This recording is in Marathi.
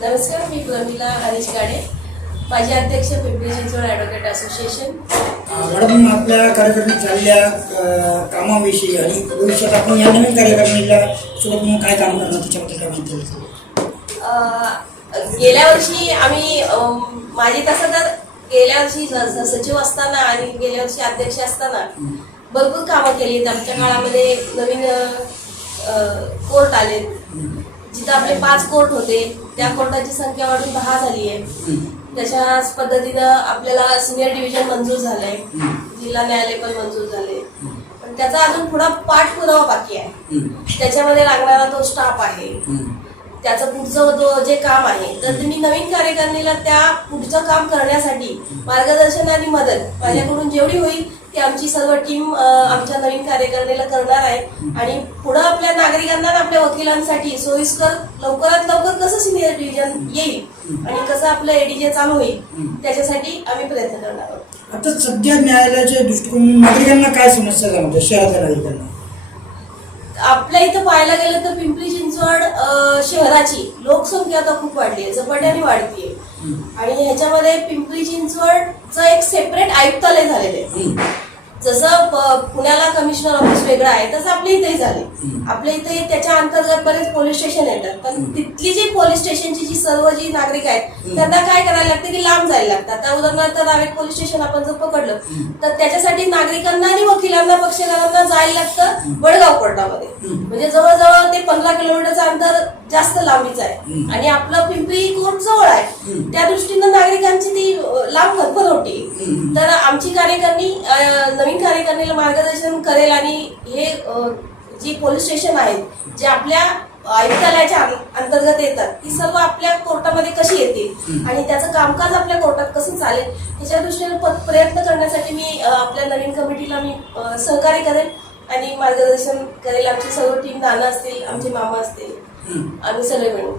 नमस्कार मी प्रमिला हरीश गाडे. माझी अध्यक्ष Pimpri Chinchwad advocate association madam आपल्या कार्यकारिणीत झालेल्या कामाविषयी आणि भविष्यात आपण या नवीन कार्यकारिणीला सोबत म्हणून काय काम करणार त्याच्याबद्दल काय माहिती गेल्या वर्षी आम्ही माझी तसं तर गेल्या वर्षी सचिव असताना आणि गेल्या वर्षी अध्यक्ष असताना भरपूर कामं केली. आमच्या काळामध्ये नवीन कोर्ट आले. जिथं आपले पाच कोर्ट होते. त्या कोर्टाची संख्या वाढून दहा झाली आहे तशाच पद्धतीनं आपल्याला सिनियर डिव्हिजन मंजूर झालंय. जिल्हा न्यायालय पण मंजूर झाले पण त्याचा अजून पुढा पाठपुरावा बाकी आहे. त्याच्यामध्ये लागणारा तो स्टाफ आहे. त्याचं पुढचं जो जे काम आहे तर तुम्ही नवीन कार्यकारिणीला त्या पुढचं काम करण्यासाठी मार्गदर्शन आणि मदत माझ्याकडून जेवढी होईल ती आमची सर्व टीम आमच्या नवीन कार्यकारिणीला करणार आहे. आणि पुढं आपल्या नागरिकांना आपल्या वकिलांसाठी सोयीस्कर लवकरात लवकर कसं सिनियर डिव्हिजन येईल आणि कसं आपलं एडीजे चालू होईल त्याच्यासाठी आम्ही प्रयत्न करणार आहोत. आता सध्या न्यायालयाच्या दृष्टिकोनातून नागरिकांना काय समस्या जाणवतात शहरातल्या नागरिकांना? आपल्या इथं पाहायला गेलं तर पिंपरी चिंचवड शहराची लोकसंख्या आता खूप वाढली आहे झपाट्याने वाढतीये आणि ह्याच्यामध्ये पिंपरी चिंचवडचं एक सेपरेट आयुक्तालय झालेलं आहे. जसं पुण्याला कमिशनर ऑफिस वेगळं आहे तसं आपल्या इथेही झाले. आपल्या इथे त्याच्या अंतर्गत बरेच पोलीस स्टेशन येतात. पण तिथली जी पोलीस स्टेशनची जी सर्व जी नागरिक आहेत त्यांना काय करायला लागतं की लांब जायला लागतं. आता उदाहरणार्थ रावेत पोलीस स्टेशन आपण जर पकडलं तर त्याच्यासाठी नागरिकांना आणि वकिलांना पक्षकारांना जायला लागतं वडगाव कोर्टामध्ये. म्हणजे जवळजवळ ते पंधरा किलोमीटरचं अंतर जास्त लांबीच आहे. आणि आपलं पिंपरी कोर्ट जवळ आहे. त्या दृष्टीनं नागरिकांची ती लांब भरपूर होती. तर आमची कार्यकारिणी नवीन कार्यकारिणीला मार्गदर्शन करेल आणि हे जी पोलीस स्टेशन आहेत जे आपल्या आयुक्तालयाच्या अंतर्गत येतात ती सर्व आपल्या कोर्टामध्ये कशी येतील? आणि त्याचं कामकाज आपल्या कोर्टात कसं चालेल? याच्या दृष्टीने प्रयत्न करण्यासाठी मी आपल्या नवीन कमिटीला मी सहकार्य करेल आणि मार्गदर्शन करेल. आमची सर्व टीम नाना असतील आमचे मामा असतील आम्ही सगळे मिळून.